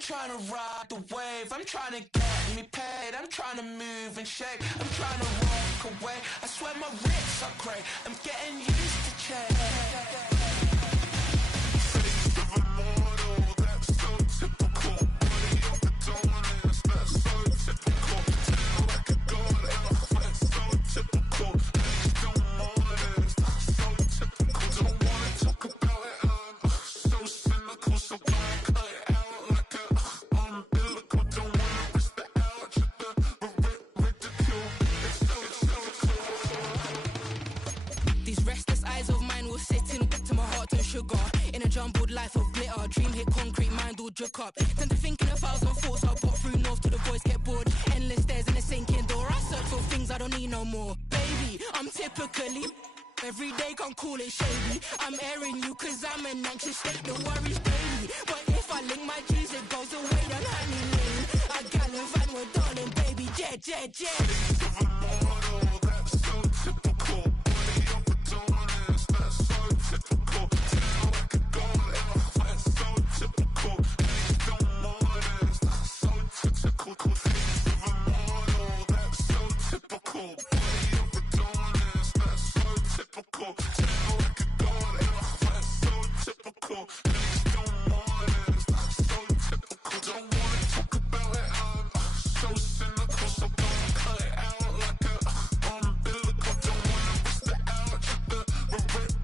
trying to ride the wave, I'm trying to get me paid, I'm trying to move and shake, I'm trying to walk away. I swear my writs are great, I'm getting used to change. Face of a model, that's so typical. Body of the dominance, that's so typical. Tell like a god and a flex, so typical. Legs don't modest, so typical. Don't wanna talk about it, I'm so cynical, so can't cut it out like a umbilical. Don't wanna risk the ouch, the ridicule. It's so typical. These restless eyes of mine will sit in to my heart and sugar. In a jumbled life of glitter, dream hit concrete, mind all jerk up. Tend to think in 1,000 thoughts, I'll pop through north till the voice get bored. Endless stairs in a sinking door, I search for things I don't need no more. Baby, I'm typically every day can't call it shady. I'm airing you cause I'm an anxious state, the worries daily. But if I link my G's, it goes away, then honey lane. I gallivant with darling, baby, jet. Face of a model, that's so typical. Body of the dominance, that's so typical. Tell like a god and a flex, so typical. Legs don't modest, that's so typical. Face of a model, that's so typical. Body of the dominance, that's so typical. Tell like a god and a flex, so typical. Legs don't modest, that's so typical. Don't wanna talk about it, I'm so cynical, so don't cut it out like a umbilical. Don't wanna risk the ouch, the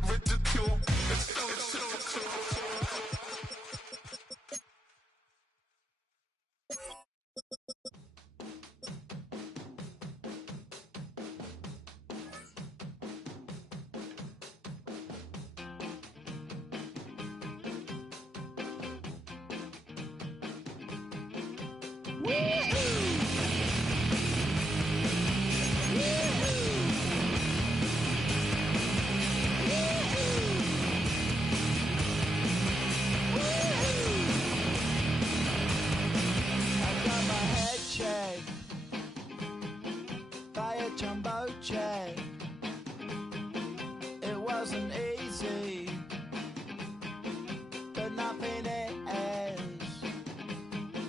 ridicule. It's so typical. I got my head checked by a jumbo jet. It wasn't easy, but nothing is.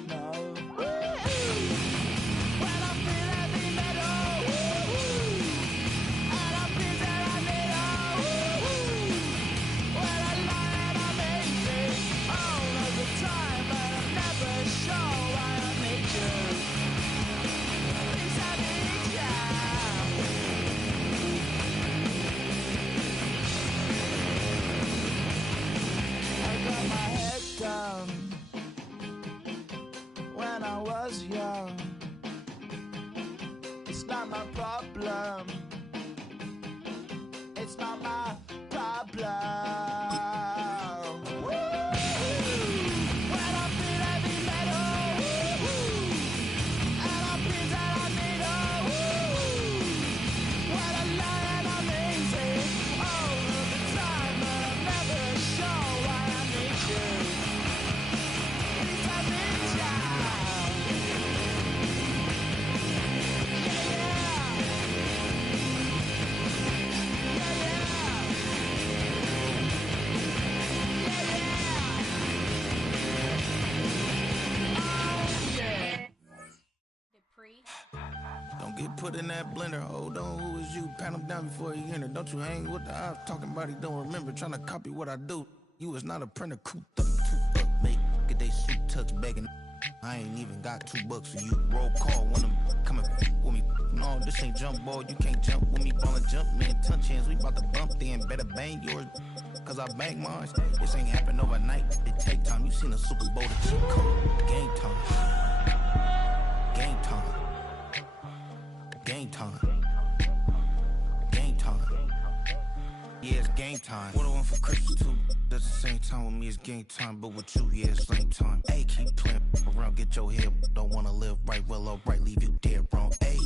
No. When I feel heavy metal, and I feel that I need when I lie and I'm easy all of the time, but I'm never sure why I need you. Please, I need you. I got my head down when I was young. It's not my problem. It's not my problem. When I feel heavy metal, and I feel that I need when I lie and I'm easy all of the time, but I'm never sure why I need you. Please, I need you. Don't get put in that blender. Hold on, who is you? Pat him down before he enter. Don't you hang with the ops talking about he don't remember. Trying to copy what I do. You was not a printer, cooped up, toot up, mate. Get they suit tucks begging. I ain't even got $2 for you. Roll call when I'm coming with me. No, this ain't jump ball. You can't jump with me. Ballin' jump, man. Touch hands. We bout to bump then. Better bang yours. Cause I bang mine. This ain't happen overnight. It take time. You seen a Super Bowl, the cheat code. Game time. Game time. Game time. Game time. Yeah, it's game time. What I want for Christmas too. At the same time with me, it's game time. But with you, yeah, it's same time. Hey, keep playing around, get your head. Don't wanna live right, well, alright, leave you dead wrong. Hey,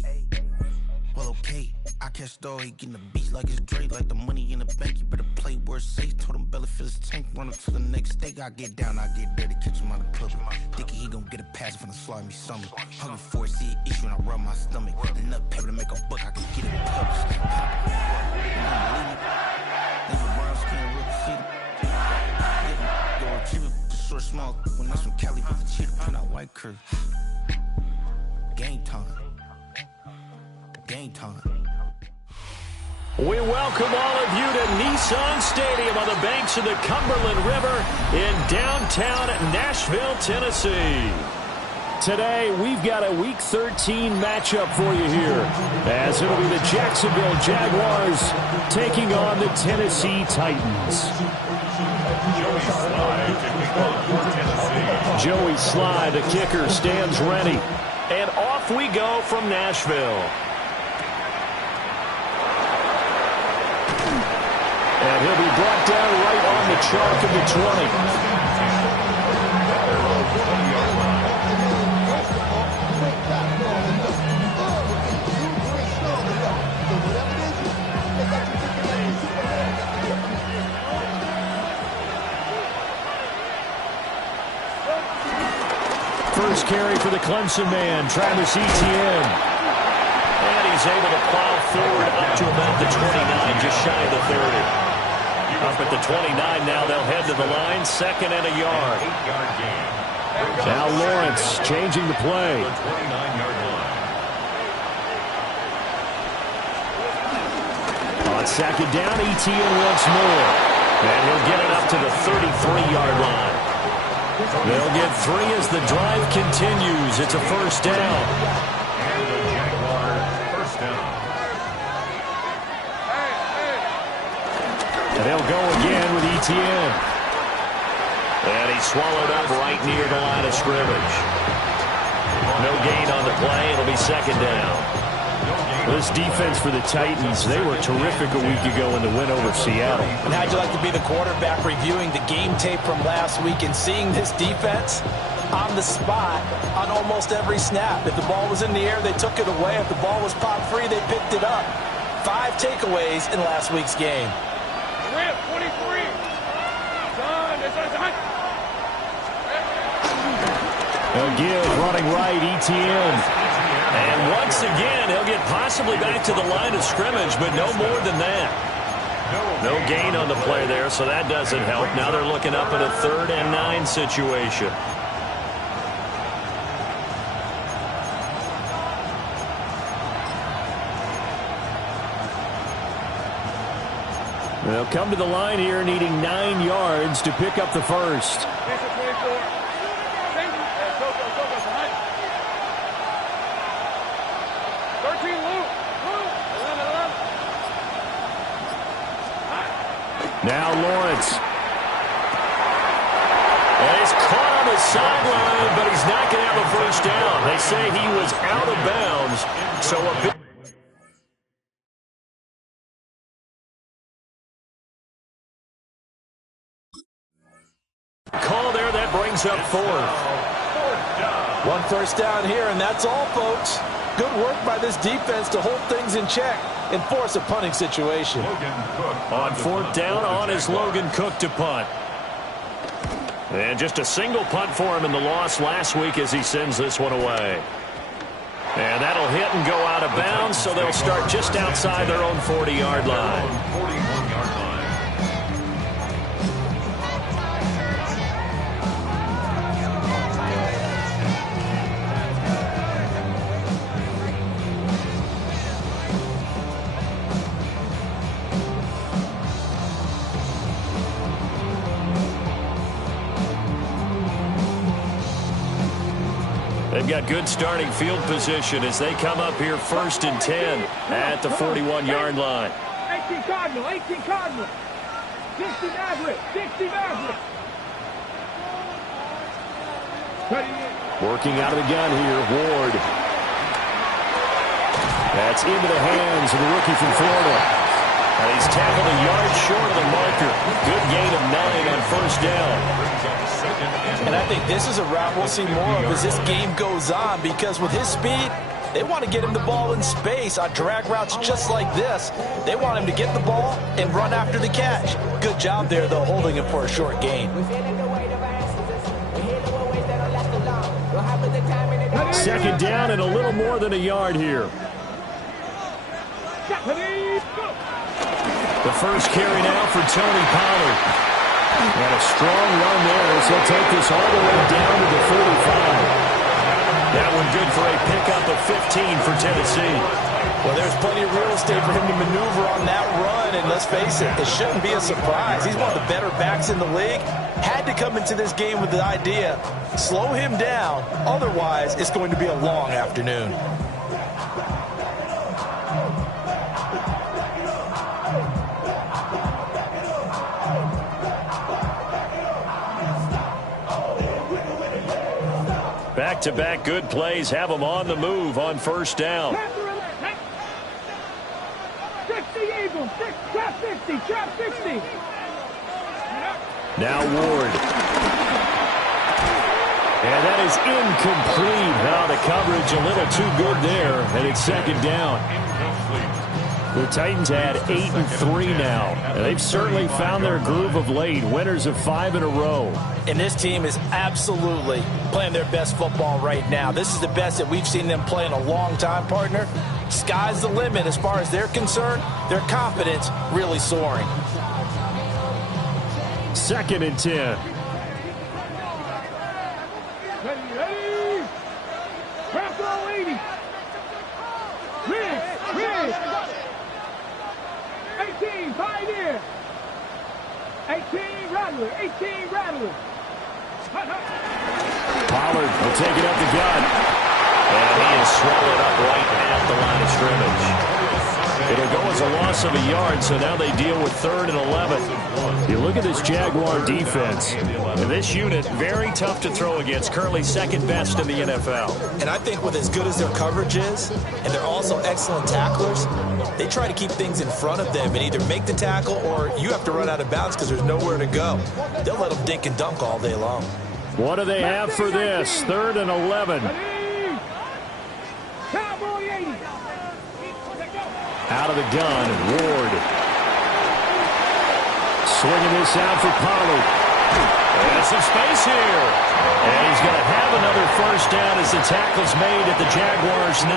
well, okay. I catch the dog, he getting the beat like it's Dre, like the money in the bank. You better play where it's safe. Told him belly fill his tank, run up to the next steak. I get down, I get dirty, catch him on the club. Thinking he gon' get a pass from the slide me something. Hungry for it, see an issue and I rub my stomach. The nut paper to make a buck, I can get it published. Brown skin, real see. Go retrieve it. short, small when that's from Cali, but the cheetah print out white curve. Game time. Game time. We welcome all of you to Nissan Stadium on the banks of the Cumberland River in downtown Nashville, Tennessee. Today, we've got a Week 13 matchup for you here, as it'll be the Jacksonville Jaguars taking on the Tennessee Titans. Joey Slye, the kicker, stands ready. And off we go from Nashville. And he'll be brought down right on the chalk of the 20. First carry for the Clemson man, Travis Etienne. And he's able to plow forward up to about the 29, just shy of the 30. Up at the 29 now, they'll head to the line, 2nd and a yard. Now Lawrence changing the play. On 2nd down, Etienne once more. And he'll get it up to the 33-yard line. They'll get 3 as the drive continues. It's a first down. And they'll go again with Etienne. And he's swallowed up right near the line of scrimmage. No gain on the play. It'll be 2nd down. This defense for the Titans, they were terrific a week ago in the win over Seattle. And how'd you like to be the quarterback reviewing the game tape from last week and seeing this defense on the spot on almost every snap? If the ball was in the air, they took it away. If the ball was popped free, they picked it up. 5 takeaways in last week's game. 23. They'll give running right, Etienne. And once again, he'll get possibly back to the line of scrimmage, but no more than that. No gain on the play there, so that doesn't help. Now they're looking up at a 3rd and 9 situation. They'll come to the line here needing 9 yards to pick up the first. 13 Luke. Now Lawrence. And he's caught on the sideline, but he's not going to have a first down. They say he was out of bounds, so a big... call there, that brings up 4th. 1 first down here, and that's all, folks. Good work by this defense to hold things in check and force a punting situation. On 4th down, on is Logan Cook to punt. And just a single punt for him in the loss last week as he sends this one away. And that'll hit and go out of bounds, so they'll start just outside their own 40-yard line. They've got good starting field position as they come up here 1st and 10 at the 41-yard line. 18 Cardinal, 18 Cardinal. 60 Maverick, 60 Maverick. Working out of the gun here, Ward. That's into the hands of the rookie from Florida. And he's tackled a yard short of the marker. Good gain of 9 on 1st down. And I think this is a route we'll see more of as this game goes on, because with his speed, they want to get him the ball in space on drag routes just like this. They want him to get the ball and run after the catch. Good job there, though, holding him for a short gain. 2nd down and a little more than a yard here. The first carry now for Tony Pollard. And a strong run there as he'll take this all the way down to the 45. That one good for a pickup of 15 for Tennessee. Well, there's plenty of real estate for him to maneuver on that run, and let's face it, it shouldn't be a surprise. He's one of the better backs in the league. Had to come into this game with the idea, slow him down, otherwise it's going to be a long afternoon. Back-to-back good plays have them on the move on first down. 60 Eagles, trap 60, trap 60. Now Ward. And that is incomplete. Now the coverage a little too good there, and it's second down. The Titans had 8-3 now. And they've certainly found their groove of late. Winners of 5 in a row. And this team is absolutely playing their best football right now. This is the best that we've seen them play in a long time, partner. Sky's the limit as far as they're concerned. Their confidence really soaring. Second and 10. Ready. Trap low 80. Rig. 18, pioneer. 18, rattler. 18, rattler. Pollard will take it up the gut. And he is swallowed up right at the line of scrimmage. It'll go as a loss of a yard, so now they deal with 3rd and 11. You look at this Jaguar defense. And this unit, very tough to throw against, currently second best in the NFL. And I think with as good as their coverage is, and they're also excellent tacklers, they try to keep things in front of them and either make the tackle or you have to run out of bounds because there's nowhere to go. They'll let them dink and dunk all day long. What do they have for this? 3rd and 11. Cowboy 80. Out of the gun, Ward. Swinging this out for Pollard. And some space here. And he's going to have another first down as the tackle's made at the Jaguars' 19.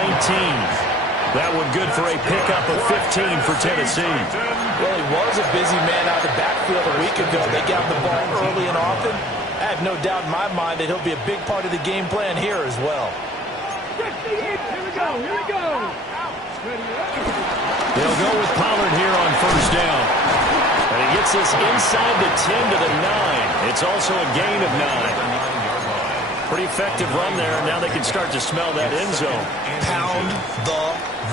That one good for a pickup of 15 for Tennessee. Well, he was a busy man out of the backfield a week ago. They got the ball early and often. I have no doubt in my mind that he'll be a big part of the game plan here as well. 60, here we go. They'll go with Pollard here on first down. And he gets this inside the 10 to the 9. It's also a gain of 9. Pretty effective run there. Now they can start to smell that end zone. Pound the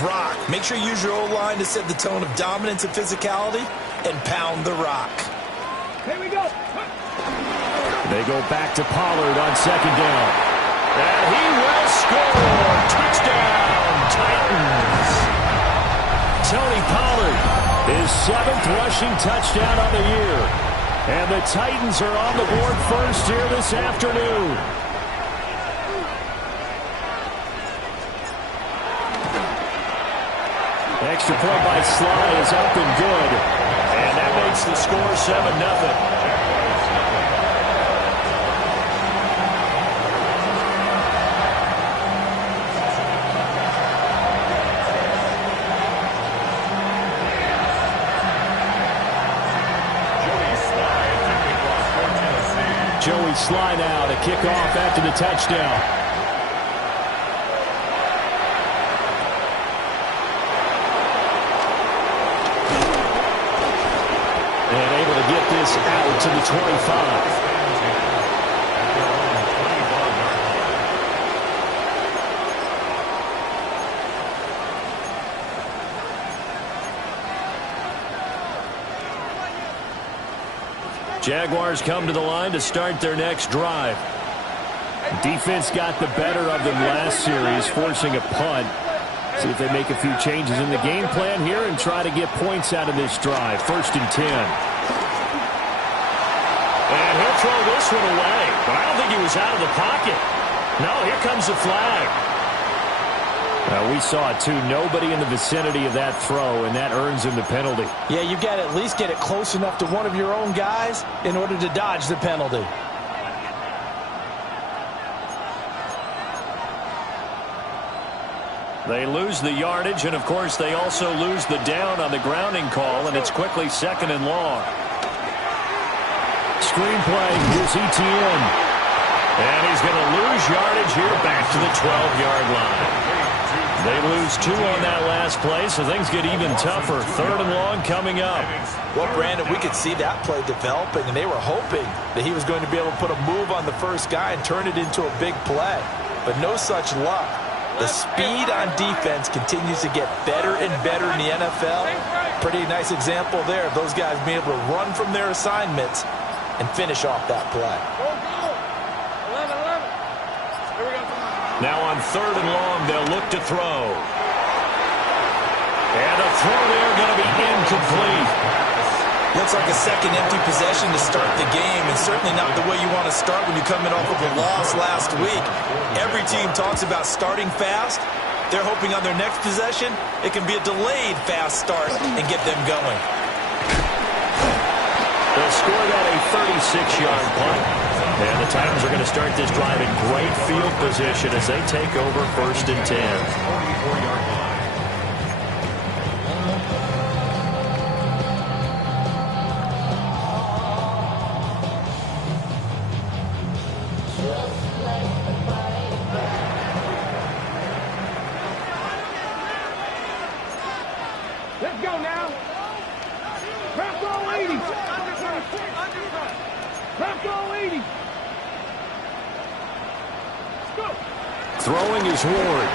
rock. Make sure you use your O-line to set the tone of dominance and physicality, and pound the rock. Here we go. They go back to Pollard on second down. And he will score. Touchdown, Titans. Tony Pollard, his 7th rushing touchdown on the year. And the Titans are on the board first here this afternoon. Extra point by Sly is up and good. And that makes the score 7-0. Joey Sly now to kick off after the touchdown. And able to get this out to the 25. Jaguars come to the line to start their next drive. Defense got the better of them last series, forcing a punt. See if they make a few changes in the game plan here and try to get points out of this drive. 1st and 10. And he'll throw this one away, but I don't think he was out of the pocket. No, here comes the flag. We saw it too. Nobody in the vicinity of that throw, and that earns him the penalty. Yeah, you've got to at least get it close enough to one of your own guys in order to dodge the penalty. They lose the yardage, and of course they also lose the down on the grounding call, and it's quickly 2nd and long. screenplay. Here's Etienne. And he's going to lose yardage here back to the 12-yard line. They lose 2 on that last play, so things get even tougher. 3rd and long coming up. Well, Brandon, we could see that play developing, and they were hoping that he was going to be able to put a move on the first guy and turn it into a big play. But no such luck. The speed on defense continues to get better and better in the NFL. Pretty nice example there of those guys being able to run from their assignments and finish off that play. Now on 3rd and long, they'll look to throw. And a throw there going to be incomplete. Looks like a second empty possession to start the game, and certainly not the way you want to start when you're coming off of a loss last week. Every team talks about starting fast. They're hoping on their next possession, it can be a delayed fast start and get them going. They'll score that a 36-yard punt. And the Titans are going to start this drive in great field position as they take over 1st and 10. Let's go now. Crack all 80. Crack all 80. Throwing is Ward.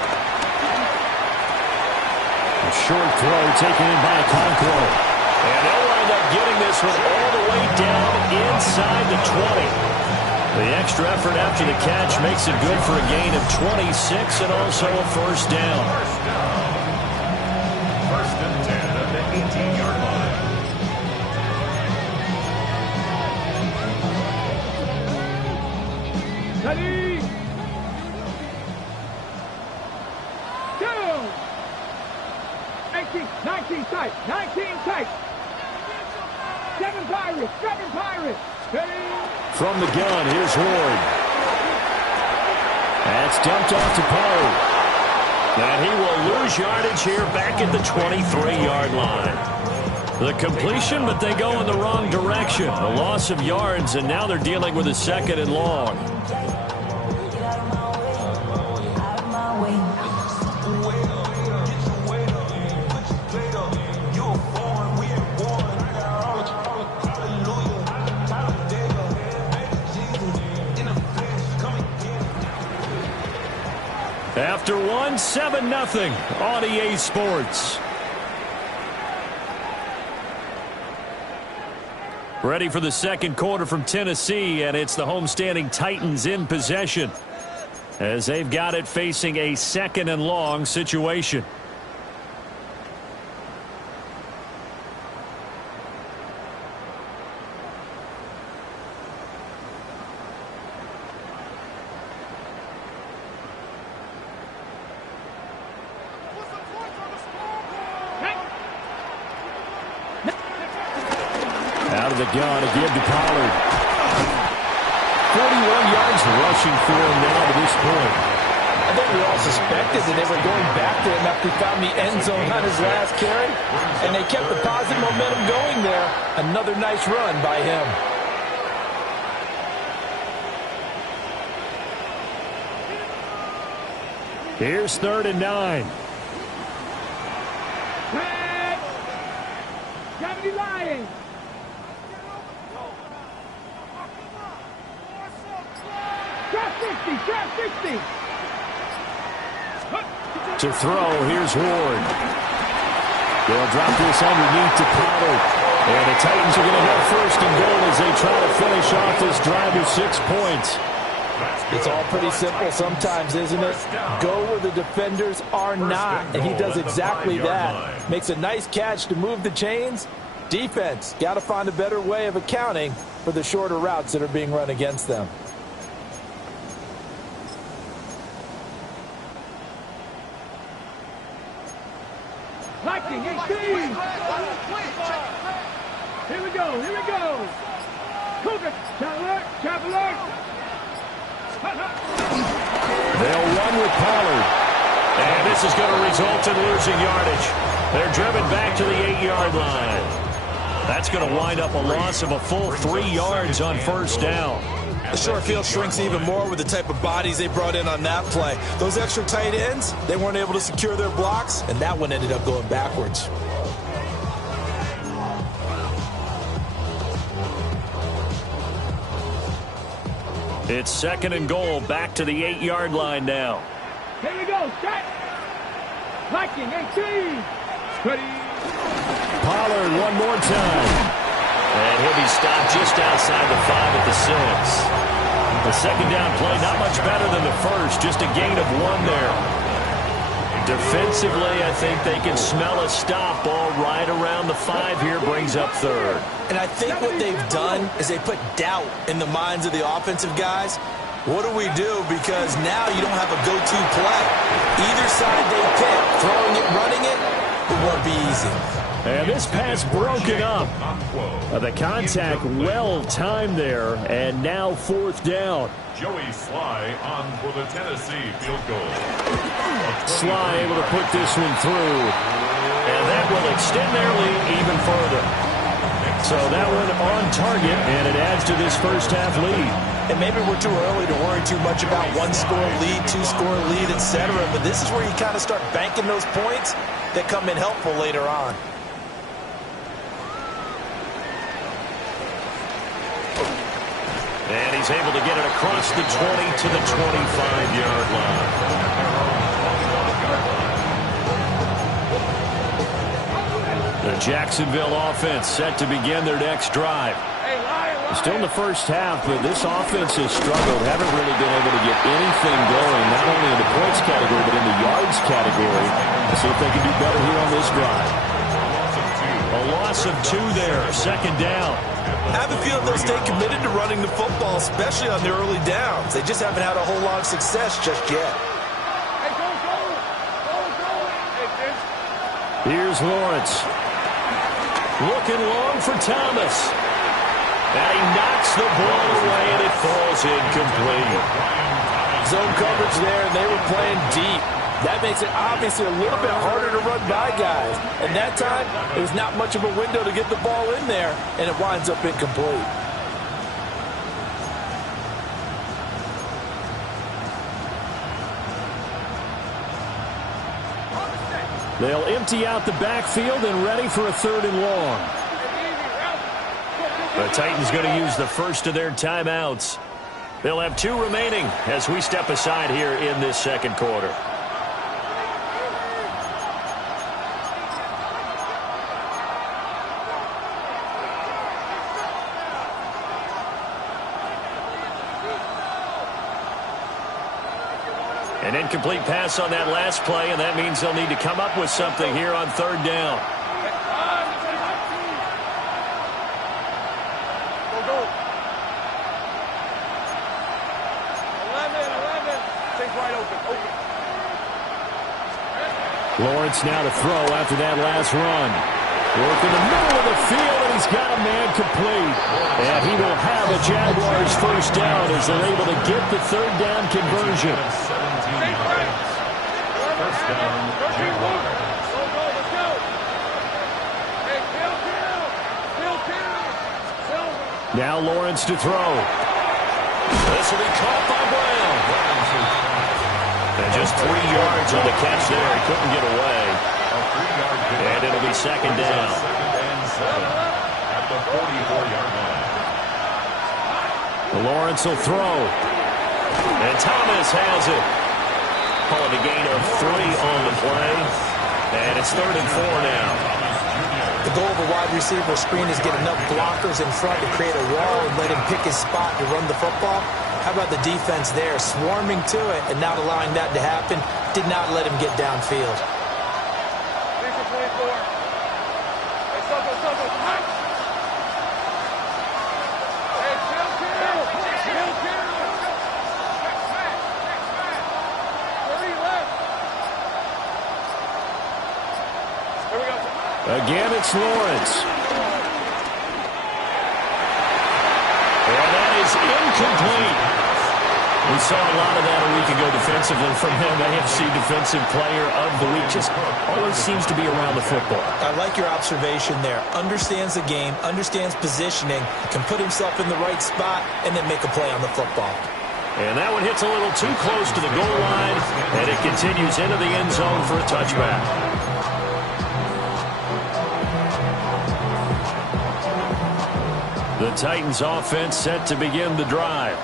A short throw taken in by Okonkwo. And they'll wind up getting this one all the way down inside the 20. The extra effort after the catch makes it good for a gain of 26 and also a 1st down. 1st and 10 at the 18-yard line. Ready? 19 tight, 19 tight. 7 Pirates, 7 Pirates. Ready? From the gun, here's Ward. That's dumped off to Poe. And he will lose yardage here back at the 23-yard line. The completion, but they go in the wrong direction. A loss of yards, and now they're dealing with a 2nd and long. After 1, 7-0 on EA Sports. Ready for the 2nd quarter from Tennessee, and it's the homestanding Titans in possession as they've got it facing a 2nd and long situation. Out of the gun to give to Pollard. 41 yards rushing for him now to this point. I think we all suspected that they were going back to him after he found the end zone on his last carry, and they kept the positive momentum going there. Another nice run by him. Here's 3rd and 9. Red. Gravity Lions. Trap 60. To throw, here's Ward. They'll drop this underneath to Pollard. And the Titans are going to have 1st and goal as they try to finish off this drive with 6 points. It's all pretty simple sometimes, isn't it? Go where the defenders are not, and he does exactly that. Makes a nice catch to move the chains. Defense, got to find a better way of accounting for the shorter routes that are being run against them. Lightning, 18. Here we go. Cougar, traveler. They'll run with Pollard. And this is going to result in losing yardage. They're driven back to the 8-yard line. That's going to wind up a loss of a full 3 yards on first down. The short field shrinks even more with the type of bodies they brought in on that play. Those extra tight ends, they weren't able to secure their blocks, and that one ended up going backwards. It's 2nd and goal, back to the 8-yard line now. Here we go, set. Liking 18. Ready. Pollard one more time. And he'll be stopped just outside the 5 at the 6. The second down play, not much better than the first, just a gain of 1 there. Defensively, I think they can smell a stop. Ball right around the 5 here, brings up 3rd. And I think what they've done is they put doubt in the minds of the offensive guys. What do we do? Because now you don't have a go-to play. Either side they pick, throwing it, running it, it won't be easy. And this pass broken up. The contact well timed there, and now 4th down. Joey Sly on for the Tennessee field goal. Sly able to put this one through, and that will extend their lead even further. So that one on target, and it adds to this first half lead. And maybe we're too early to worry too much about 1-score lead, 2-score lead, etc. But this is where you kind of start banking those points that come in helpful later on. And he's able to get it across the 20 to the 25-yard line. The Jacksonville offense set to begin their next drive. Still in the first half, but this offense has struggled. Haven't really been able to get anything going, not only in the points category, but in the yards category. Let's see if they can do better here on this drive. A loss of 2 there, 2nd down. I have a feeling they'll stay committed to running the football, especially on their early downs. They just haven't had a whole lot of success just yet. Here's Lawrence. Looking long for Thomas. And he knocks the ball away, and it falls incomplete. Zone coverage there, and they were playing deep. That makes it obviously a little bit harder to run by guys. And that time, it was not much of a window to get the ball in there, and it winds up incomplete. They'll empty out the backfield and ready for a 3rd and long. The Titans going to use the first of their timeouts. They'll have 2 remaining as we step aside here in this 2nd quarter. An incomplete pass on that last play, and that means they'll need to come up with something here on 3rd down. Lawrence now to throw after that last run. Work in the middle of the field, and he's got a man complete. And he will have a Jaguars first down as they're able to get the 3rd down conversion. First down, Jaguars. Now Lawrence to throw. This will be caught by Brown. And just 3 yards on the catch there. He couldn't get away. And it'll be 2nd down. At the 44-yard line. Lawrence will throw. And Thomas has it. Calling a gain of 3 on the play. And it's 3rd and 4 now. The goal of a wide receiver screen is get enough blockers in front to create a wall and let him pick his spot to run the football. How about the defense there, swarming to it and not allowing that to happen? Did not let him get downfield. Again, it's Lawrence. And that is incomplete. We saw a lot of that a week ago defensively from him. AFC Defensive Player of the Week. Just always seems to be around the football. I like your observation there. Understands the game, understands positioning, can put himself in the right spot, and then make a play on the football. And that one hits a little too close to the goal line, and it continues into the end zone for a touchback. The Titans offense set to begin the drive.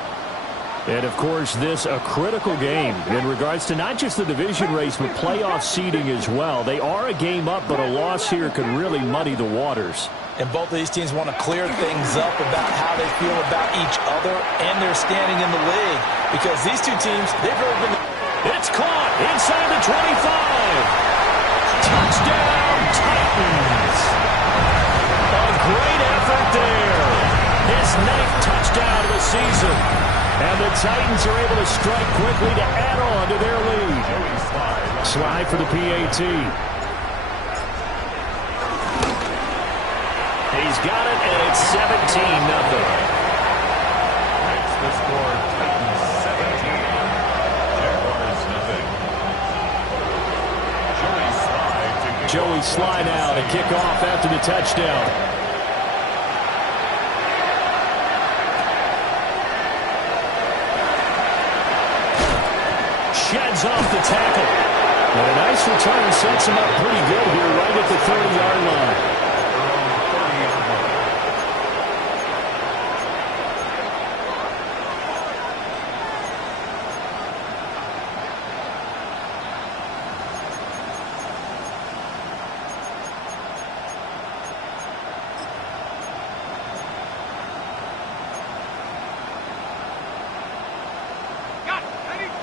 And, of course, this a critical game in regards to not just the division race, but playoff seeding as well. They are a game up, but a loss here could really muddy the waters. And both of these teams want to clear things up about how they feel about each other and their standing in the league. Because these two teams, they've really been... It's caught inside the 25. Touchdown, Titans. A great effort there. His 9th touchdown of the season. And the Titans are able to strike quickly to add on to their lead. Slide for the PAT. He's got it, and it's 17-0. Makes the score Titans 17, Jaguars nothing. Joey Slye now to kick off after the touchdown. Sheds off the tackle. And a nice return sets him up pretty good here right at the 30-yard line.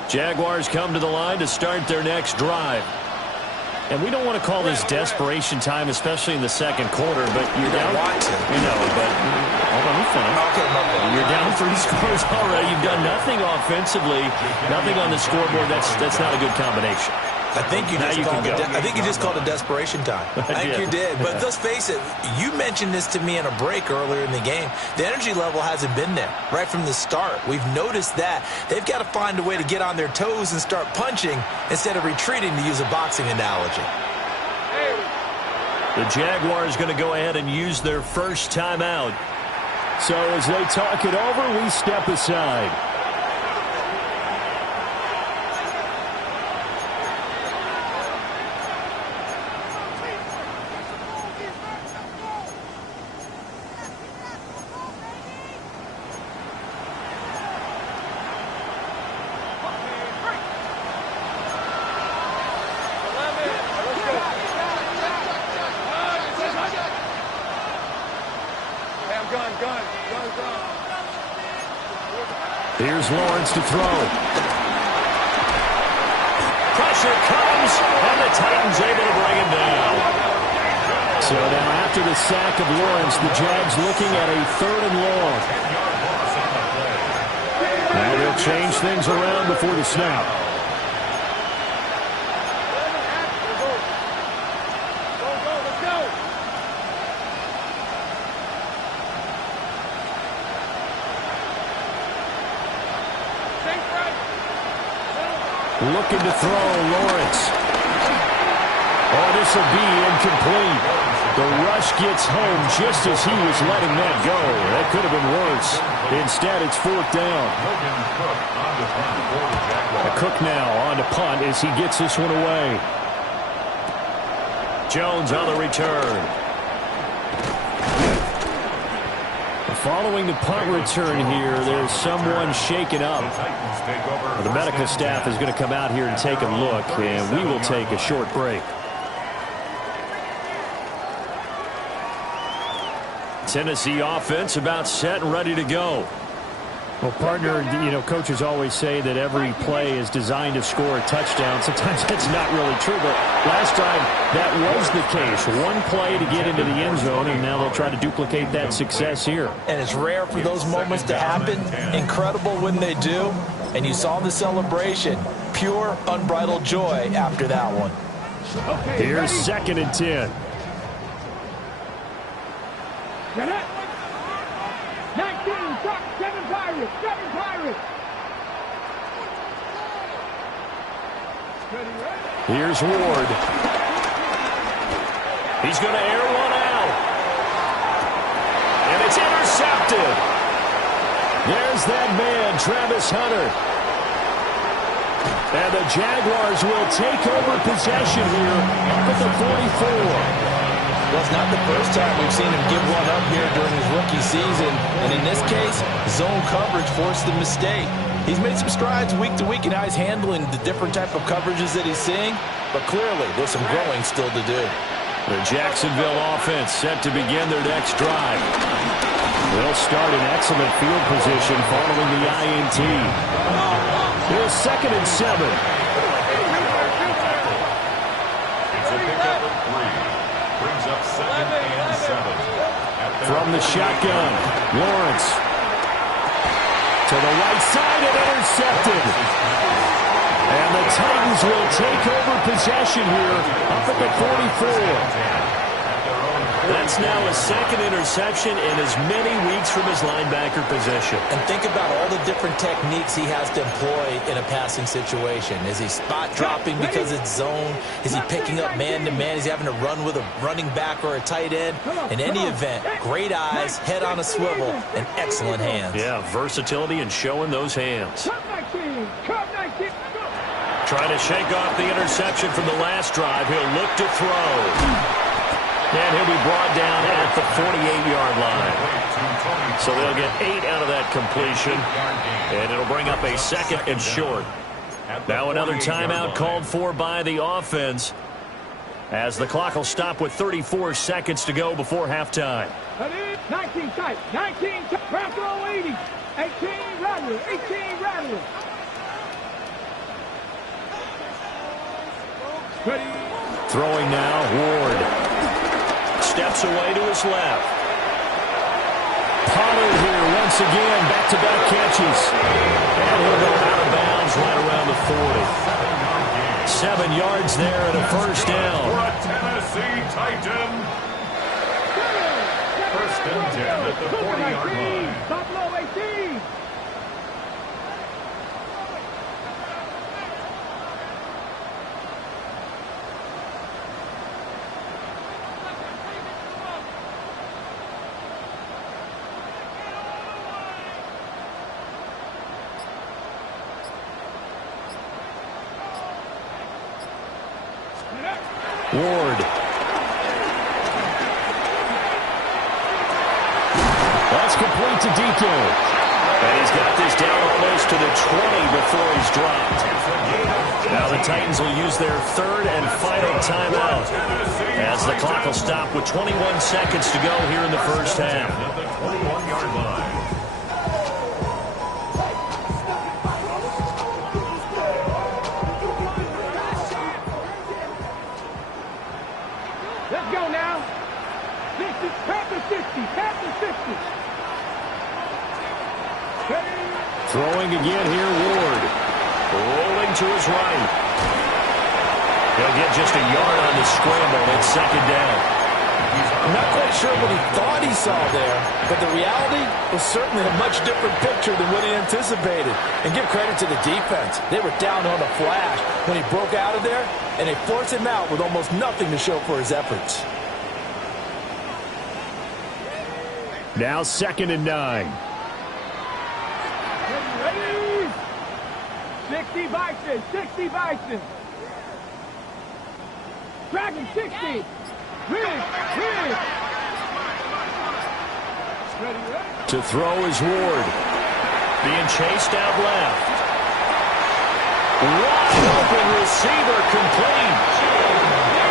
Jaguars come to the line to start their next drive. And we don't want to call this desperation time, especially in the second quarter, but you're down. You know, but hold on, we're fine. You're down 3 scores already. You've done nothing offensively, nothing on the scoreboard. That's not a good combination. I think you just called it desperation time. I think you did. But let's face it, you mentioned this to me in a break earlier in the game. The energy level hasn't been there right from the start. We've noticed that. They've got to find a way to get on their toes and start punching instead of retreating, to use a boxing analogy. The Jaguars going to go ahead and use their first timeout. So as they talk it over, we step aside. Here's Lawrence to throw. Pressure comes, and the Titans able to bring him down. So now after the sack of Lawrence, the Jags looking at a 3rd and long. Now they'll change things around before the snap. Looking to throw, Lawrence. Oh, this will be incomplete. The rush gets home just as he was letting that go. That could have been worse. Instead, it's 4th down. Cook now on to punt as he gets this one away. Jones on the return. Following the punt return here, there's someone shaken up. The medical staff is going to come out here and take a look, and we will take a short break. Tennessee offense about set and ready to go. Well, partner, you know, coaches always say that every play is designed to score a touchdown. Sometimes that's not really true, but last time that was the case. One play to get into the end zone, and now they'll try to duplicate that success here. And it's rare for those moments to happen. Incredible when they do. And you saw the celebration. Pure, unbridled joy after that one. Here's 2nd and 10. Get it? 19, 7 Pirates, 7 Pirates. Here's Ward. He's going to air one out. And it's intercepted. There's that man, Travis Hunter. And the Jaguars will take over possession here up at the 44. Well, it's not the first time we've seen him give one up here during his rookie season. And in this case, zone coverage forced the mistake. He's made some strides week to week in how he's handling the different type of coverages that he's seeing. But clearly, there's some growing still to do. The Jacksonville offense set to begin their next drive. They'll start in excellent field position following the INT. Here's 2nd and 7. It's a pickup of 3. Brings up 2nd and 7. From the shotgun, Lawrence. To the right side and intercepted. And the Titans will take over possession here up at the 44. That's now a 2nd interception in as many weeks from his linebacker position. And think about all the different techniques he has to employ in a passing situation. Is he spot dropping because it's zone? Is he picking up man-to-man? Is he having to run with a running back or a tight end? In any event, great eyes, head on a swivel, and excellent hands. Yeah, versatility and showing those hands. Trying to shake off the interception from the last drive. He'll look to throw. And he'll be brought down at the 48-yard line. So they'll get 8 out of that completion. And it'll bring up a 2nd and short. Now another timeout called for by the offense, as the clock will stop with 34 seconds to go before halftime. 19 tight, 19 tight, Rattler 80, 18 Rattler, 18 Rattler. Throwing now, Ward. Steps away to his left. Pollard here once again, back-to-back catches. And he'll go out of bounds right around the 40. 7 yards there and a first down. For a Tennessee Titan. 1st and 10 at the 40-yard line. Buffalo 18. Ward. That's complete to Deco. And he's got this down almost to the 20 before he's dropped. Now the Titans will use their 3rd and final timeout, as the clock will stop with 21 seconds to go here in the first half. At the 21-yard line. Let's go now. 60, Panther 60, Panther 60. Throwing again here, Ward. Rolling to his right. He'll get just a yard on the scramble. It's 2nd down. I'm not quite sure what he thought he saw there, but the reality was certainly a much different picture than what he anticipated. And give credit to the defense. They were down on a flash when he broke out of there, and they forced him out with almost nothing to show for his efforts. Now 2nd and 9. Ready? 60 Bison, 60 Bison. Dragon 60. To throw is Ward. Being chased out left. Wide open receiver, complete.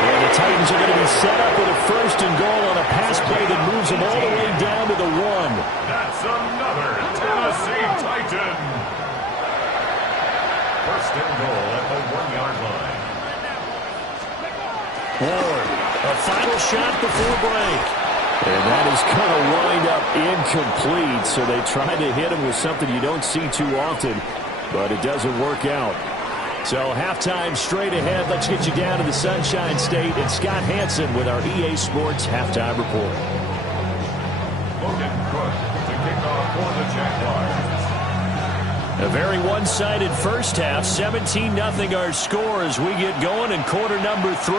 And the Titans are going to be set up with a 1st and goal on a pass play that moves them all the way down to the 1. That's another Tennessee Titan. 1st and goal at the 1-yard line. Ward, a final shot before break. And that is going to wind up incomplete, so they try to hit him with something you don't see too often, but it doesn't work out. So halftime straight ahead. Let's get you down to the Sunshine State and Scott Hansen with our EA Sports Halftime Report. Logan Cook to kick off for the Jaguars. A very one-sided first half, 17-0 our score as we get going in quarter number 3.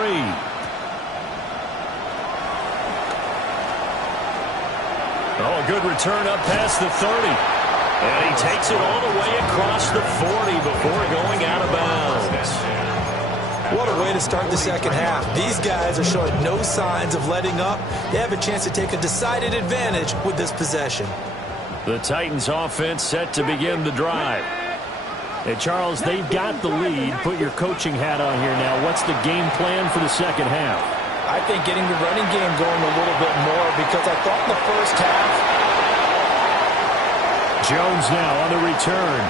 Oh, a good return up past the 30. And he takes it all the way across the 40 before going out of bounds. What a way to start the second half. These guys are showing no signs of letting up. They have a chance to take a decided advantage with this possession. The Titans offense set to begin the drive. Hey, Charles, they've got the lead. Put your coaching hat on here now. What's the game plan for the second half? I think getting the running game going a little bit more because I thought in the first half. Jones now on the return.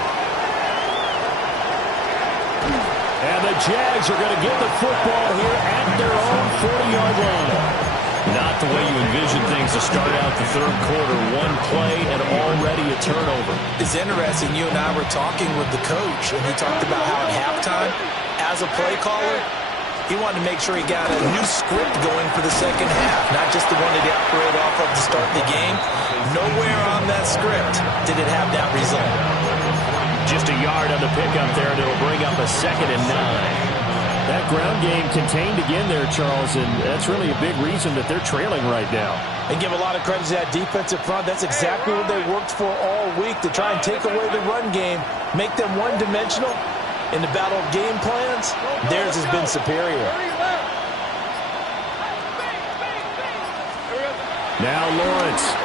And the Jags are going to get the football here at their own 40-yard line. Not the way you envision things to start out the third quarter. One play and already a turnover. It's interesting. You and I were talking with the coach, and he talked about how at halftime, as a play caller, he wanted to make sure he got a new script going for the second half, not just the one that he operated off of to start the game. Nowhere on that script did it have that result. Just a yard on the pickup there, and it'll bring up a 2nd and 9. That ground game contained again there, Charles, and that's really a big reason that they're trailing right now. And give a lot of credit to that defensive front. That's exactly what they worked for all week, to try and take away the run game, make them one-dimensional. In the battle of game plans, theirs has been superior. Now Lawrence.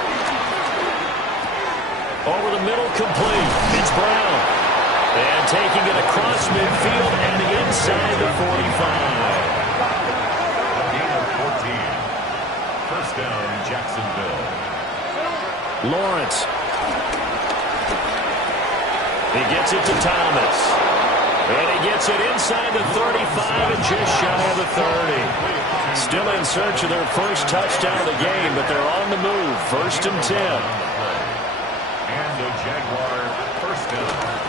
Over the middle, complete. It's Brown. And taking it across midfield and inside the 45. Gain of 14. First down, Jacksonville. Lawrence. He gets it to Thomas. And he gets it inside the 35 and just shy of the 30. Still in search of their first touchdown of the game, but they're on the move. 1st and 10. And the Jaguar first down.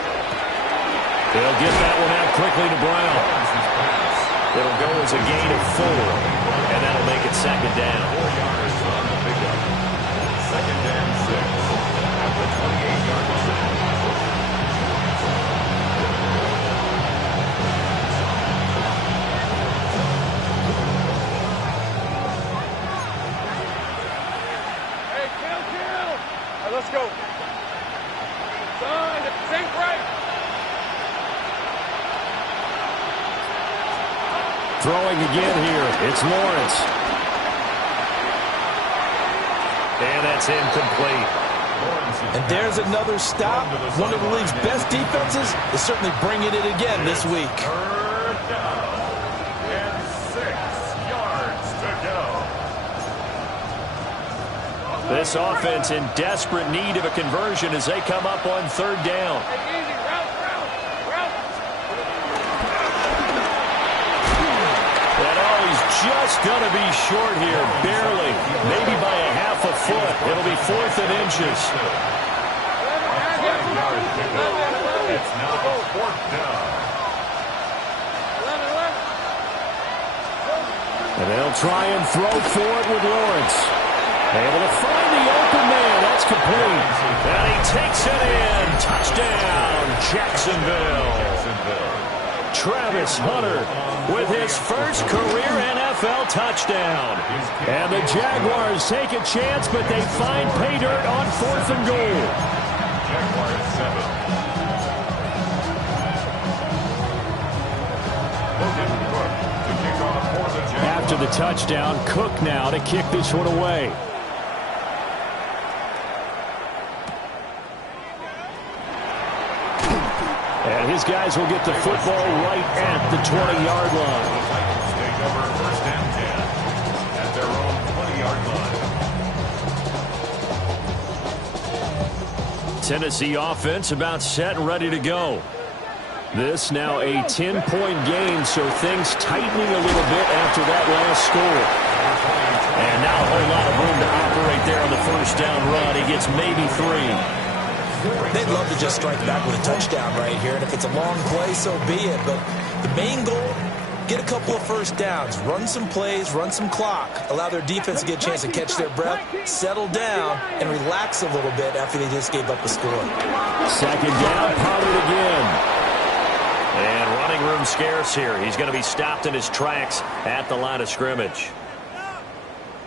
They'll get that one out quickly to Brown. It'll go as a gain of 4, and that'll make it 2nd down. 4 yards on the pickup. 2nd and 6 at the 28-yard line. Hey, kill. All right, let's go. Son, sink right. Throwing again here. It's Lawrence. And that's incomplete. And there's another stop. One of the league's best defenses is certainly bringing it again this week. 3rd down and 6 yards to go. This offense in desperate need of a conversion as they come up on 3rd down. Just going to be short here, barely, maybe by a half a foot. It'll be 4th and inches. It's now 4th down. And they'll try and throw for it with Lawrence. Able to find the open man. That's complete. And he takes it in. Touchdown, Jacksonville. Travis Hunter with his first career NFL touchdown. And the Jaguars take a chance, but they find pay dirt on 4th and goal. Jaguars 7. Logan Cook to kick off for the Jaguars. After the touchdown, Cook now to kick this one away. And his guys will get the football right at the 20-yard line. The Titans take over 1st and 10 at their own 20-yard line. Tennessee offense about set and ready to go. This now a 10-point game, so things tightening a little bit after that last score. And now a whole lot of room to operate there on the 1st down run. He gets maybe 3. They'd love to just strike back with a touchdown right here, and if it's a long play, so be it. But the main goal get a couple of first downs, run some plays, run some clock, allow their defense to get a chance to catch their breath, settle down, and relax a little bit after they just gave up a score. Second down, Pollard again. And running room scarce here. He's going to be stopped in his tracks at the line of scrimmage.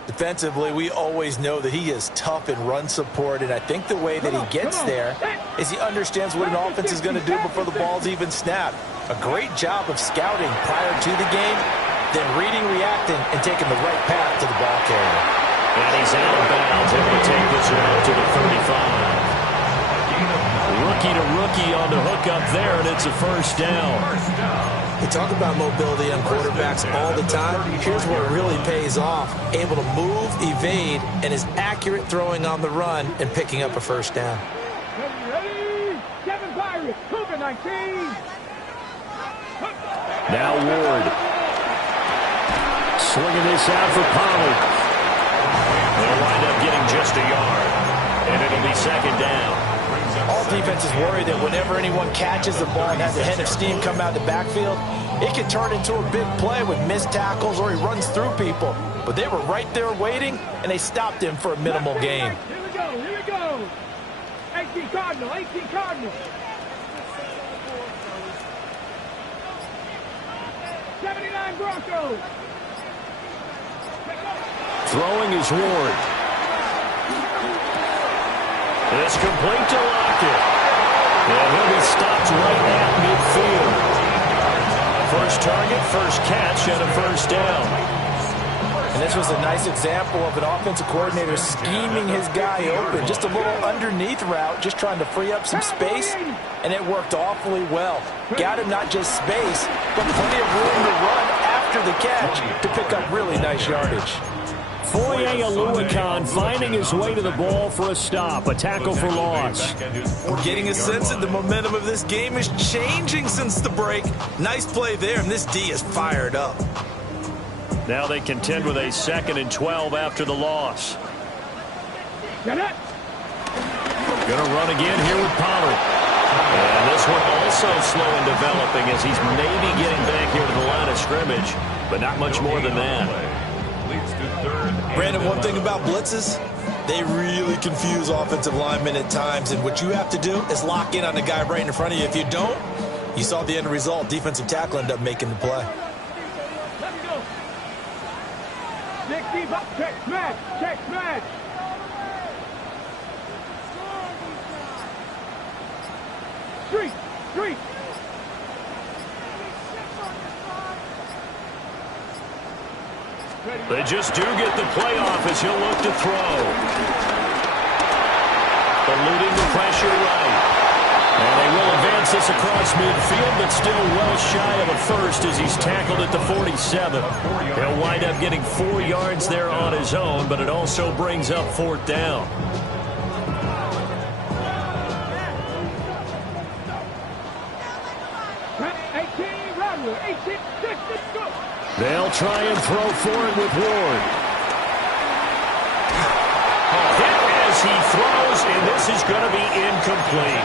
Defensively, we always know that he is tough in run support, and I think the way that he gets there is he understands what an offense is going to do before the ball's even snapped. A great job of scouting prior to the game, then reading, reacting, and taking the right path to the ball carrier. And he's out of bounds, able to take this one up to the 35. Rookie to rookie on the hook up there, and it's a first down. We talk about mobility on quarterbacks all the time. Here's where it really pays off. Able to move, evade, and is accurate throwing on the run and picking up a first down. Ready? Kevin Byron, Cougar 19. Now Ward. Swinging this out for Pollard. They'll wind up getting just a yard. And it'll be second down. All defenses worry that whenever anyone catches the ball and has a head of steam come out of the backfield, it can turn into a big play with missed tackles or he runs through people. But they were right there waiting, and they stopped him for a minimal gain. Here we go, here we go. 18 Cardinal, 18 Cardinal. 79 Broncos. Throwing is Ward. It's complete to Lockett. And he'll be stopped right at midfield. First target, first catch, and a first down. And this was a nice example of an offensive coordinator scheming his guy open. Just a little underneath route, just trying to free up some space, and it worked awfully well. Got him not just space, but plenty of room to run after the catch to pick up really nice yardage. Foye Oluokun finding his way to the ball for a stop, a tackle for loss. We're getting a sense that the momentum of this game is changing since the break. Nice play there, and this D is fired up. Now they contend with a 2nd and 12 after the loss. Gonna run again here with Pollard. And this one also slow in developing as he's maybe getting back here to the line of scrimmage, but not much more than that. Brandon, one thing about blitzes, they really confuse offensive linemen at times, and what you have to do is lock in on the guy right in front of you. If you don't, you saw the end result. Defensive tackle ended up making the play. Let's go. Big deep up, check smash, check smash. Street, street. They just do get the play off as he'll look to throw. Eluding the pressure right. And they will advance this across midfield, but still well shy of a first as he's tackled at the 47. He'll wind up getting 4 yards there on his own, but it also brings up 4th down. They'll try and throw forward with Ward. Hit as he throws, and this is going to be incomplete.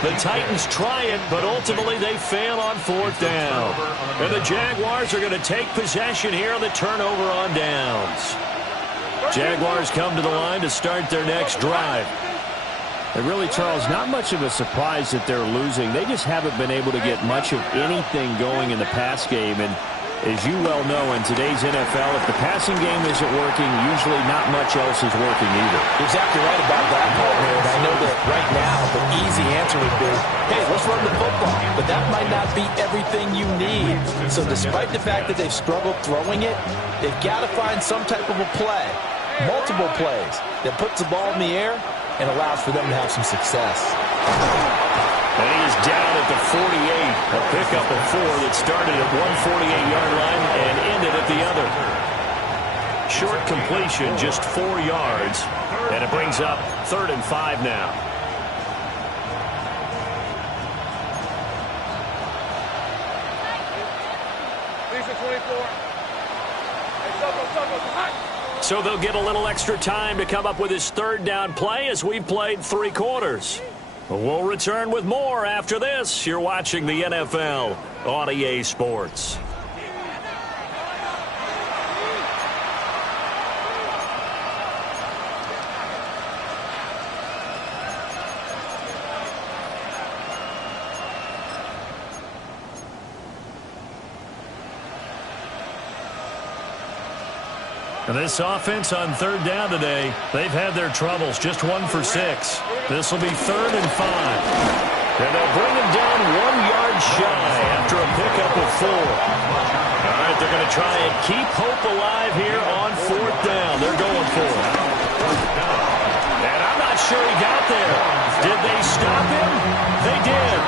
The Titans try it, but ultimately they fail on 4th down. And the Jaguars are going to take possession here on the turnover on downs. Jaguars come to the line to start their next drive. And really, Charles, not much of a surprise that they're losing. They just haven't been able to get much of anything going in the pass game. And as you well know, in today's NFL, if the passing game isn't working, usually not much else is working either. You're exactly right about that, partner. And I know that right now the easy answer would be, hey, let's run the football. But that might not be everything you need. So despite the fact that they've struggled throwing it, they've got to find some type of a play, multiple plays, that puts the ball in the air and allows for them to have some success. And he is down at the 48. A pickup of 4 that started at 148-yard line and ended at the other. Short completion, just 4 yards. And it brings up 3rd and 5 now. So they'll get a little extra time to come up with his 3rd down play as we've played 3 quarters. We'll return with more after this. You're watching the NFL on EA Sports. And this offense on third down today, they've had their troubles. Just 1 for 6. This will be 3rd and 5. And they'll bring him down 1 yard shy after a pickup of 4. All right, they're going to try and keep hope alive here on 4th down. They're going for it. And I'm not sure he got there. Did they stop him? They did.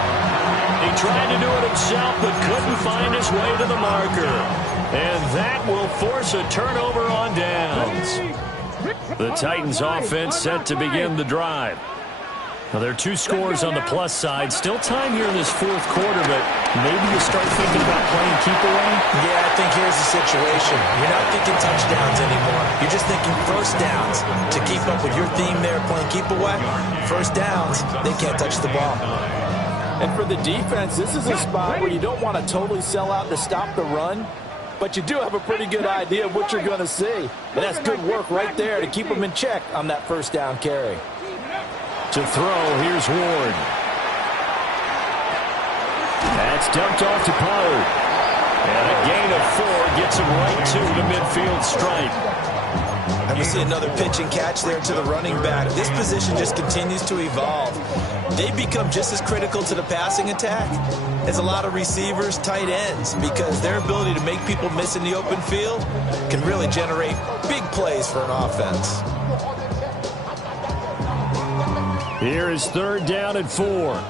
He tried to do it himself but couldn't find his way to the marker. And that will force a turnover on downs. The Titans offense set to begin the drive. Now, there are 2 scores on the plus side. Still time here in this 4th quarter, but maybe you start thinking about playing keep away? Yeah, I think here's the situation. You're not thinking touchdowns anymore. You're just thinking first downs. To keep up with your theme there, playing keep away, first downs, they can't touch the ball. And for the defense, this is a spot where you don't want to totally sell out to stop the run, but you do have a pretty good idea of what you're going to see. And that's good work right there to keep them in check on that first down carry. To throw, here's Ward. That's dumped off to Pollard. And a gain of 4 gets him right to the midfield stripe. And we see another pitch and catch there to the running back. This position just continues to evolve. They become just as critical to the passing attack as a lot of receivers, tight ends, because their ability to make people miss in the open field can really generate big plays for an offense. Here is 3rd down and 4.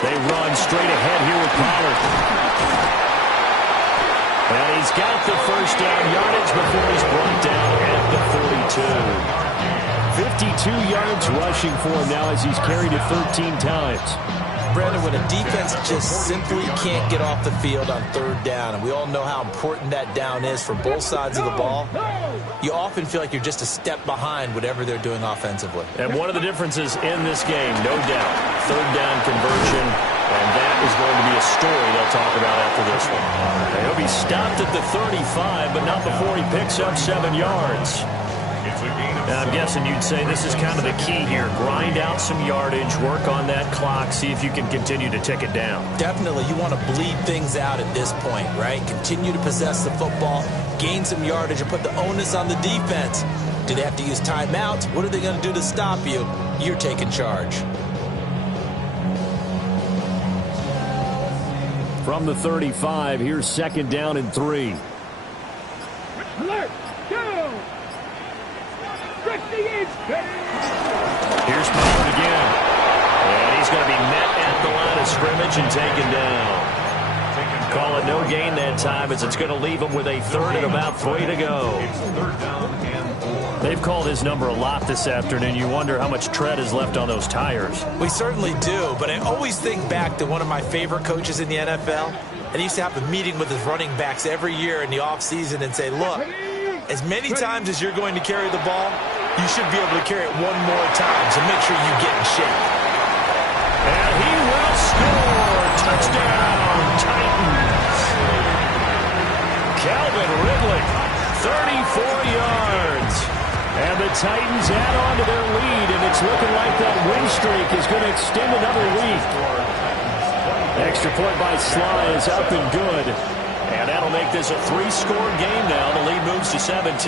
They run straight ahead here with Pollard. And he's got the first down yardage before he's brought down at the 42. 52 yards rushing for him now as he's carried it 13 times. Brandon, when a defense just simply can't get off the field on 3rd down, and we all know how important that down is for both sides of the ball, you often feel like you're just a step behind whatever they're doing offensively. And one of the differences in this game, no doubt, 3rd down conversion, and that is going to be a story they'll talk about after this one. And he'll be stopped at the 35, but not before he picks up 7 yards. And I'm guessing you'd say this is kind of the key here. Grind out some yardage, work on that clock, see if you can continue to tick it down. Definitely. You want to bleed things out at this point, right? Continue to possess the football, gain some yardage, and put the onus on the defense. Do they have to use timeouts? What are they going to do to stop you? You're taking charge. From the 35, here's 2nd down and 3. Alert! Go! Here's Pollard again. And he's going to be met at the line of scrimmage and taken down. Call it no gain that time as it's going to leave him with a 3rd and about 3 to go. They've called his number a lot this afternoon. You wonder how much tread is left on those tires. We certainly do, but I always think back to one of my favorite coaches in the NFL. And he used to have a meeting with his running backs every year in the offseason and say, look, as many times as you're going to carry the ball, you should be able to carry it 1 more time, so make sure you get in shape. And he will score. Touchdown, Titans. Calvin Ridley, 34 yards. And the Titans add on to their lead, and it's looking like that win streak is going to extend another week. Extra point by Sly is up and good. And that'll make this a 3-score game now. The lead moves to 17.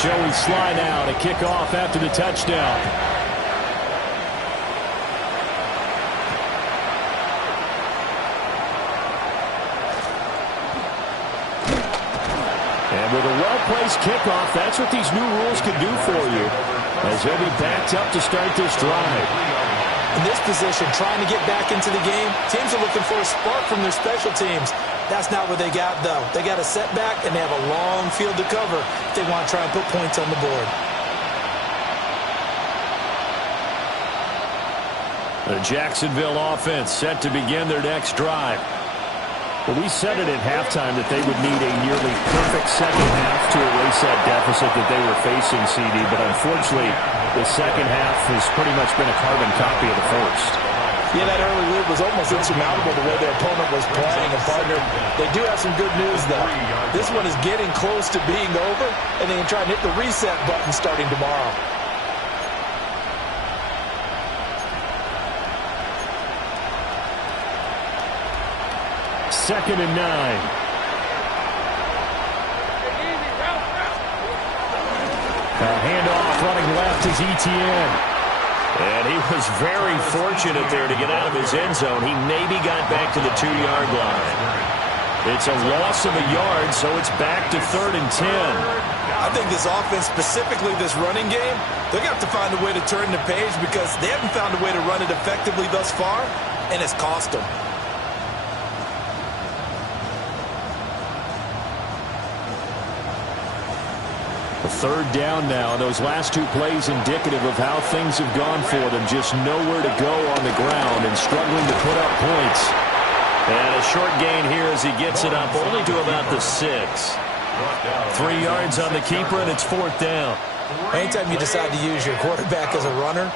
Joey Sly now to kick off after the touchdown. And with a well-placed kickoff, that's what these new rules can do for you, as he'll be backed up to start this drive. In this position, trying to get back into the game, teams are looking for a spark from their special teams. That's not what they got, though. They got a setback, and they have a long field to cover if they want to try and put points on the board. The Jacksonville offense set to begin their next drive. Well, we said it at halftime that they would need a nearly perfect second half to erase that deficit that they were facing, CD, but unfortunately, the second half has pretty much been a carbon copy of the first. Yeah, that early lead was almost insurmountable the way their opponent was playing. And, partner, they do have some good news, though. This one is getting close to being over, and they can try and hit the reset button starting tomorrow. Second and 9. A handoff running left is Etienne. And he was very fortunate there to get out of his end zone. He maybe got back to the 2-yard line. It's a loss of a yard, so it's back to 3rd and 10. I think this offense, specifically this running game, they're going to have to find a way to turn the page because they haven't found a way to run it effectively thus far, and it's cost them. Third down now. Those last 2 plays indicative of how things have gone for them. Just nowhere to go on the ground and struggling to put up points. And a short gain here as he gets it up only to about the 6. 3 yards on the keeper, and it's 4th down. Anytime you decide to use your quarterback as a runner,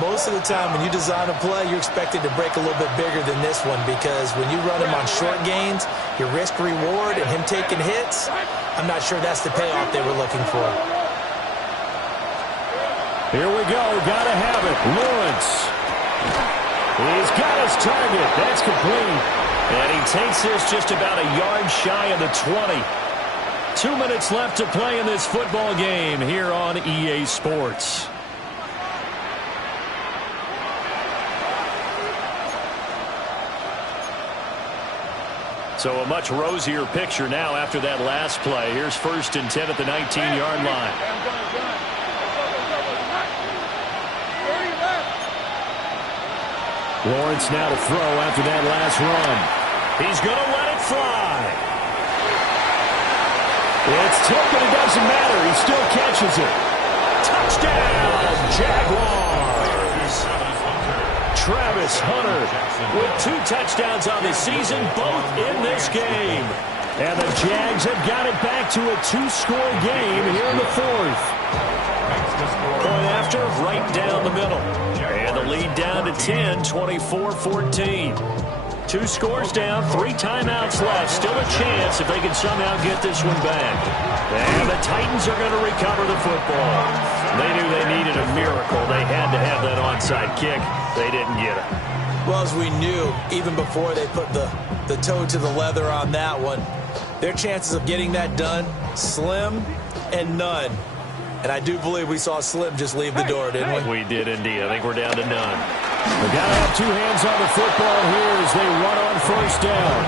most of the time when you design a play, you're expected to break a little bit bigger than this one because when you run him on short gains, your risk-reward and him taking hits, I'm not sure that's the payoff they were looking for. Here we go. Got to have it. Lawrence. He's got his target. That's complete. And he takes this just about a yard shy of the 20. 2 minutes left to play in this football game here on EA Sports. So a much rosier picture now after that last play. Here's 1st and 10 at the 19-yard line. Lawrence now to throw after that last run. He's going to let it fly. It's tipped, but it doesn't matter. He still catches it. Touchdown, Jaguars. Travis Hunter with 2 touchdowns on the season, both in this game. And the Jags have got it back to a 2-score game here in the 4th. Point after, right down the middle. And the lead down to 10, 24-14. 2 scores down, 3 timeouts left. Still a chance if they can somehow get this one back. And the Titans are going to recover the football. They knew they needed a miracle. They had to have that onside kick. They didn't get it. Well, as we knew, even before they put the toe to the leather on that one, their chances of getting that done, slim and none. And I do believe we saw Slim just leave the door, didn't we? We did indeed. I think we're down to none. They got to have 2 hands on the football here as they run on 1st down.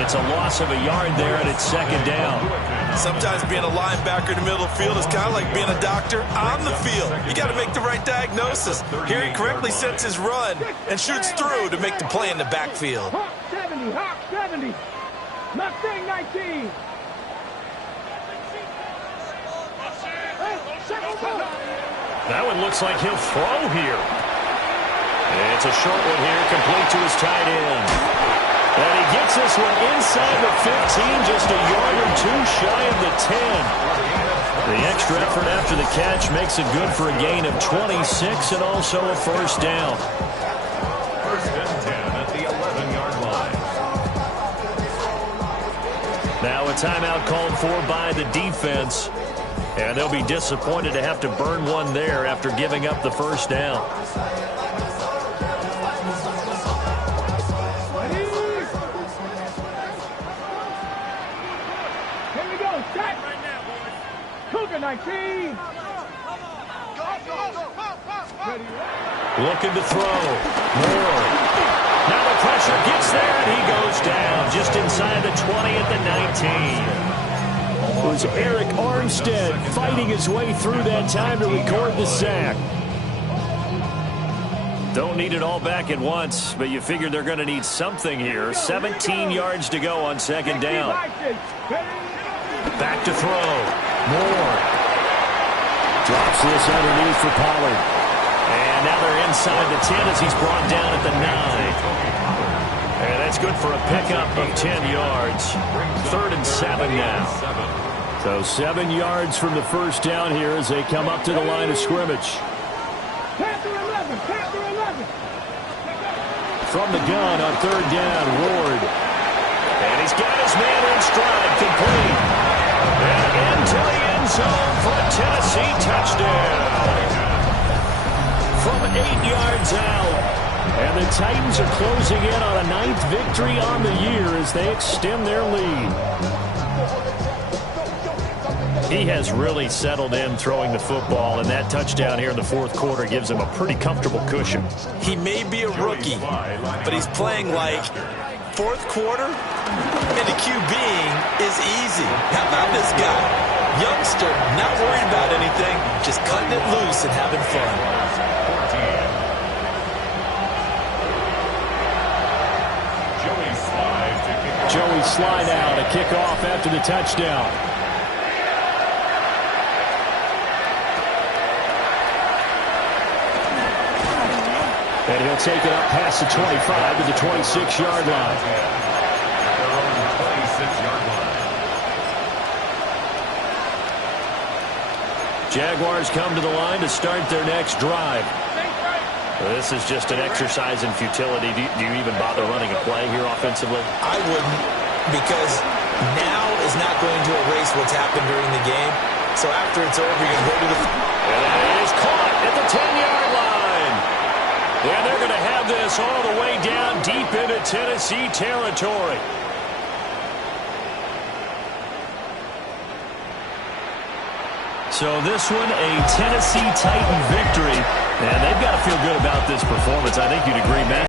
It's a loss of a yard there, and it's 2nd down. Sometimes being a linebacker in the middle of the field is kind of like being a doctor on the field. You got to make the right diagnosis. Here he correctly sets his run and shoots through to make the play in the backfield. Hawk 70, Hawk 70. Mustang 19. That one looks like he'll throw here. It's a short one here, complete to his tight end. And he gets this one inside the 15, just a yard or 2 shy of the 10. The extra effort after the catch makes it good for a gain of 26 and also a 1st down. 1st and 10 at the 11-yard line. Now a timeout called for by the defense. And they'll be disappointed to have to burn one there after giving up the 1st down. Here we go, set. Cougar 19. Looking to throw. Moore. Now the pressure gets there, and he goes down just inside the 20 at the 19. It was Eric Armstead fighting his way through that time to record the sack. Don't need it all back at once, but you figure they're going to need something here. 17 yards to go on 2nd down. Back to throw. Moore. Drops this underneath for Pollard. And now they're inside the 10 as he's brought down at the 9. And that's good for a pickup of 10 yards. 3rd and 7 now. So 7 yards from the 1st down here as they come up to the line of scrimmage. from the gun on third down. Ward. And he's got his man in stride, complete. And into the end zone for a Tennessee touchdown. From 8 yards out. And the Titans are closing in on a 9th victory on the year as they extend their lead. He has really settled in throwing the football, and that touchdown here in the fourth quarter gives him a pretty comfortable cushion. He may be a rookie, but he's playing like fourth quarter, and the QBing is easy. How about this guy? Youngster, not worried about anything, just cutting it loose and having fun. Joey slide out, a kickoff after the touchdown. And he'll take it up past the 25 to the 26-yard line. Jaguars come to the line to start their next drive. This is just an exercise in futility. Do you even bother running a play here offensively? I wouldn't, because now is not going to erase what's happened during the game. So after it's over, you're going to go to the... And it is caught at the 10-yard line. And they're going to have this all the way down deep into Tennessee territory. So this one, a Tennessee Titan victory. And they've got to feel good about this performance. I think you'd agree, Matt.